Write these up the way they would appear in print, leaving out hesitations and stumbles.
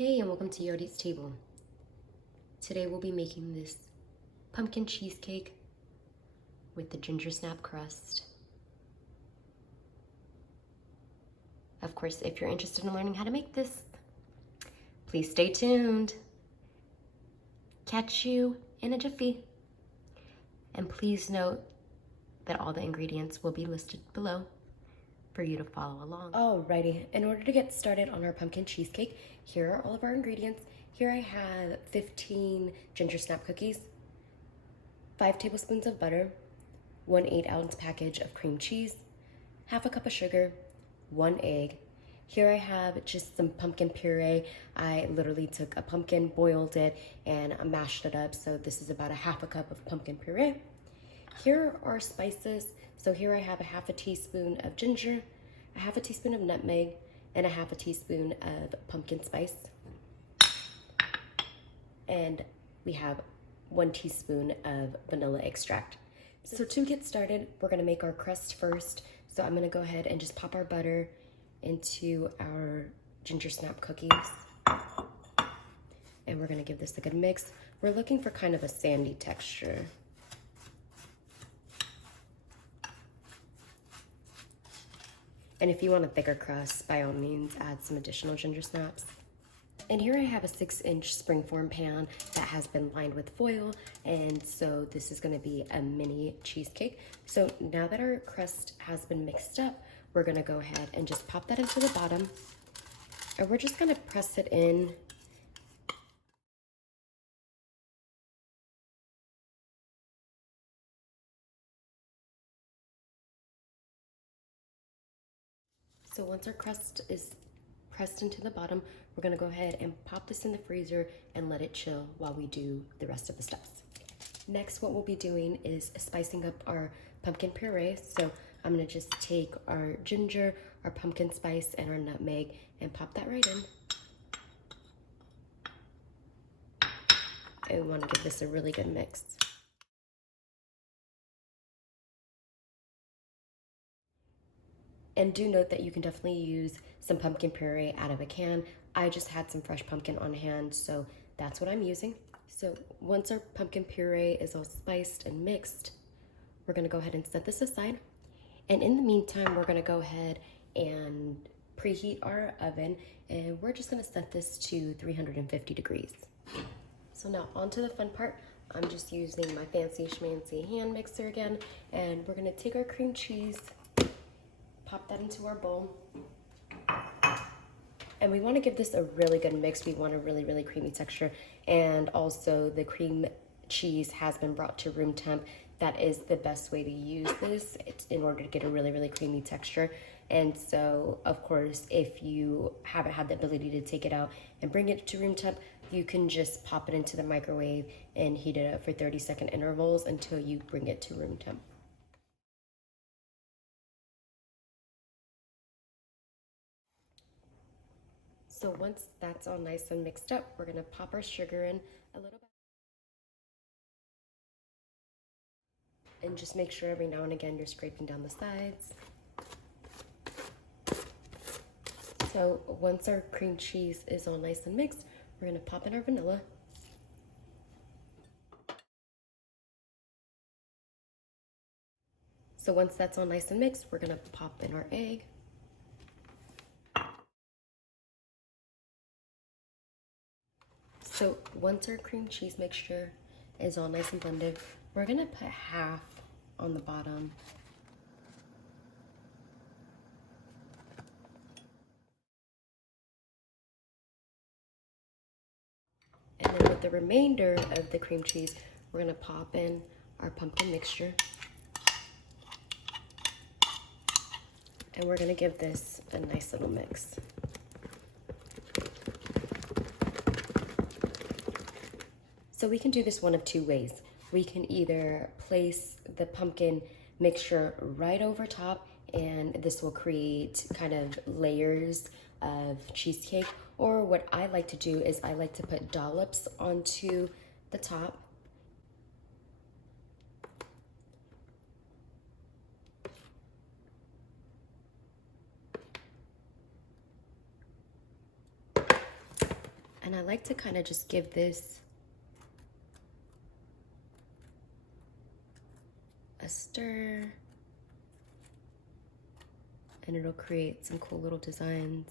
Hey, and welcome to Yodi's Table. Today we'll be making this pumpkin cheesecake with the ginger snap crust. Of course, if you're interested in learning how to make this, please stay tuned. Catch you in a jiffy. And please note that all the ingredients will be listed below for you to follow along. Alrighty, in order to get started on our pumpkin cheesecake, here are all of our ingredients. Here I have 15 Gingersnap cookies, 5 tablespoons of butter, 1 8-ounce package of cream cheese, half a cup of sugar, 1 egg. Here I have just some pumpkin puree. I literally took a pumpkin, boiled it, and mashed it up. So this is about a half a cup of pumpkin puree. Here are spices. So here I have a half a teaspoon of ginger, a half a teaspoon of nutmeg, and a half a teaspoon of pumpkin spice. And we have 1 teaspoon of vanilla extract. So to get started, we're gonna make our crust first. So I'm gonna go ahead and just pop our butter into our ginger snap cookies. And we're gonna give this a good mix. We're looking for kind of a sandy texture. And if you want a thicker crust, by all means, add some additional ginger snaps. And here I have a 6-inch springform pan that has been lined with foil. And so this is gonna be a mini cheesecake. So now that our crust has been mixed up, we're gonna go ahead and just pop that into the bottom. And we're just gonna press it in. So once our crust is pressed into the bottom, we're gonna go ahead and pop this in the freezer and let it chill while we do the rest of the steps. Next, what we'll be doing is spicing up our pumpkin puree. So I'm gonna just take our ginger, our pumpkin spice, and our nutmeg and pop that right in. And we wanna give this a really good mix. And do note that you can definitely use some pumpkin puree out of a can. I just had some fresh pumpkin on hand, so that's what I'm using. So once our pumpkin puree is all spiced and mixed, we're gonna go ahead and set this aside. And in the meantime, we're gonna go ahead and preheat our oven, and we're just gonna set this to 350 degrees. So now on to the fun part. I'm just using my fancy schmancy hand mixer again, and we're gonna take our cream cheese, pop that into our bowl. And we want to give this a really good mix. We want a really, really creamy texture. And also the cream cheese has been brought to room temp. That is the best way to use this in order to get a really, really creamy texture. And so, of course, if you haven't had the ability to take it out and bring it to room temp, you can just pop it into the microwave and heat it up for 30-second intervals until you bring it to room temp. So once that's all nice and mixed up, we're gonna pop our sugar in a little bit. And just make sure every now and again you're scraping down the sides. So once our cream cheese is all nice and mixed, we're gonna pop in our vanilla. So once that's all nice and mixed, we're gonna pop in our egg. So once our cream cheese mixture is all nice and blended, we're gonna put half on the bottom. And then with the remainder of the cream cheese, we're gonna pop in our pumpkin mixture. And we're gonna give this a nice little mix. So we can do this one of two ways. We can either place the pumpkin mixture right over top, and this will create kind of layers of cheesecake. Or what I like to do is I like to put dollops onto the top. And I like to kind of just give this a stir, and it'll create some cool little designs.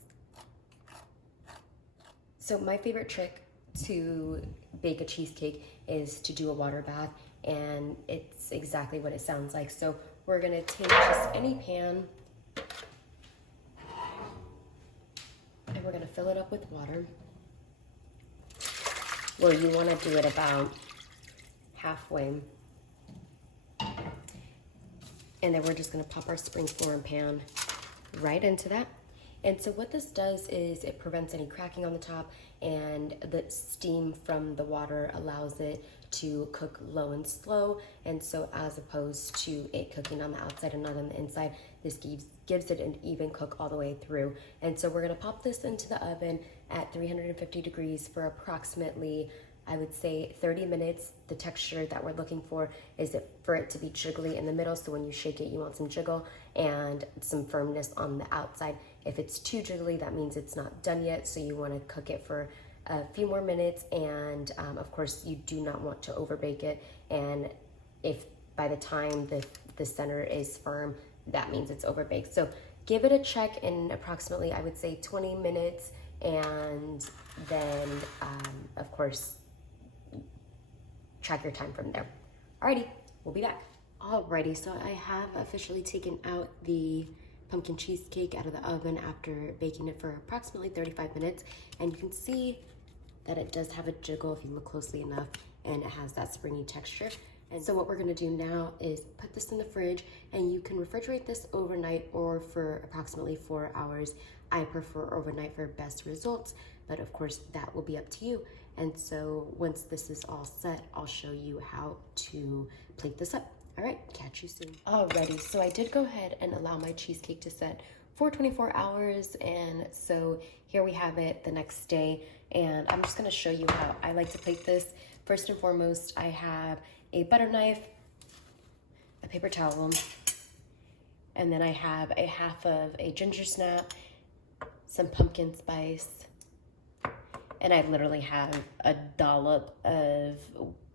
So my favorite trick to bake a cheesecake is to do a water bath, and it's exactly what it sounds like. So we're gonna take just any pan and we're gonna fill it up with water. Well, you wanna do it about halfway. And then we're just gonna pop our springform pan right into that. And so what this does is it prevents any cracking on the top, and the steam from the water allows it to cook low and slow. And so as opposed to it cooking on the outside and not on the inside, this gives it an even cook all the way through. And so we're gonna pop this into the oven at 350 degrees for approximately, I would say, 30 minutes. The texture that we're looking for is for it to be jiggly in the middle. So when you shake it, you want some jiggle and some firmness on the outside. If it's too jiggly, that means it's not done yet. So you want to cook it for a few more minutes. And of course, you do not want to overbake it. And if by the time the center is firm, that means it's overbaked. So give it a check in approximately, I would say, 20 minutes. And then, of course, track your time from there. Alrighty, we'll be back. Alrighty, so I have officially taken out the pumpkin cheesecake out of the oven after baking it for approximately 35 minutes. And you can see that it does have a jiggle if you look closely enough, and it has that springy texture. And so what we're gonna do now is put this in the fridge, and you can refrigerate this overnight or for approximately 4 hours. I prefer overnight for best results, but of course that will be up to you. And so once this is all set, I'll show you how to plate this up. All right, catch you soon. Alrighty, so I did go ahead and allow my cheesecake to set for 24 hours. And so here we have it the next day. And I'm just gonna show you how I like to plate this. First and foremost, I have a butter knife, a paper towel, and then I have a half of a Gingersnap, some pumpkin spice, and I literally have a dollop of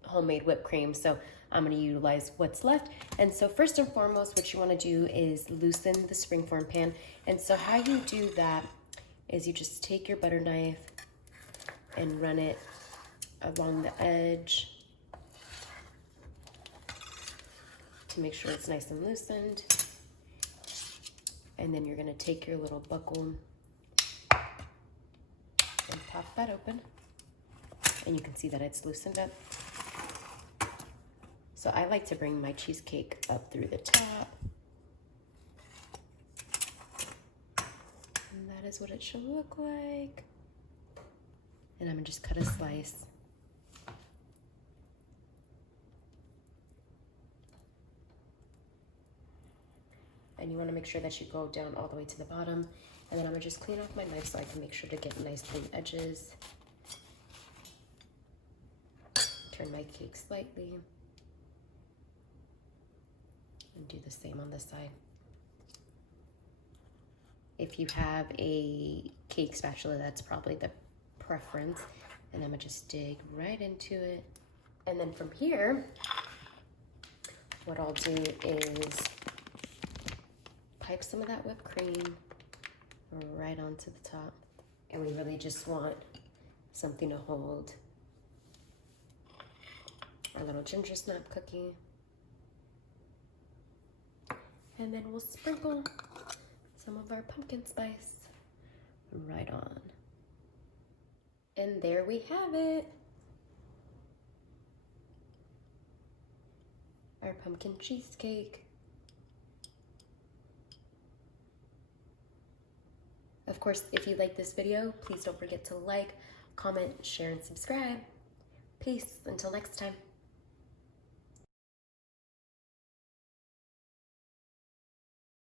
homemade whipped cream. So I'm gonna utilize what's left. And so first and foremost, what you wanna do is loosen the springform pan. And so how you do that is you just take your butter knife and run it along the edge to make sure it's nice and loosened. And then you're gonna take your little buckle and pop that open. And you can see that it's loosened up. So I like to bring my cheesecake up through the top. And that is what it should look like. And I'm gonna just cut a slice. And you wanna make sure that you go down all the way to the bottom. And then I'm gonna just clean off my knife so I can make sure to get nice clean edges. Turn my cake slightly. And do the same on this side. If you have a cake spatula, that's probably the preference. And I'm gonna just dig right into it. And then from here, what I'll do is pipe some of that whipped cream right onto the top. And we really just want something to hold our little Gingersnap cookie. And then we'll sprinkle some of our pumpkin spice right on. And there we have it. Our pumpkin cheesecake. Of course, if you like this video, please don't forget to like, comment, share, and subscribe. Peace until next time.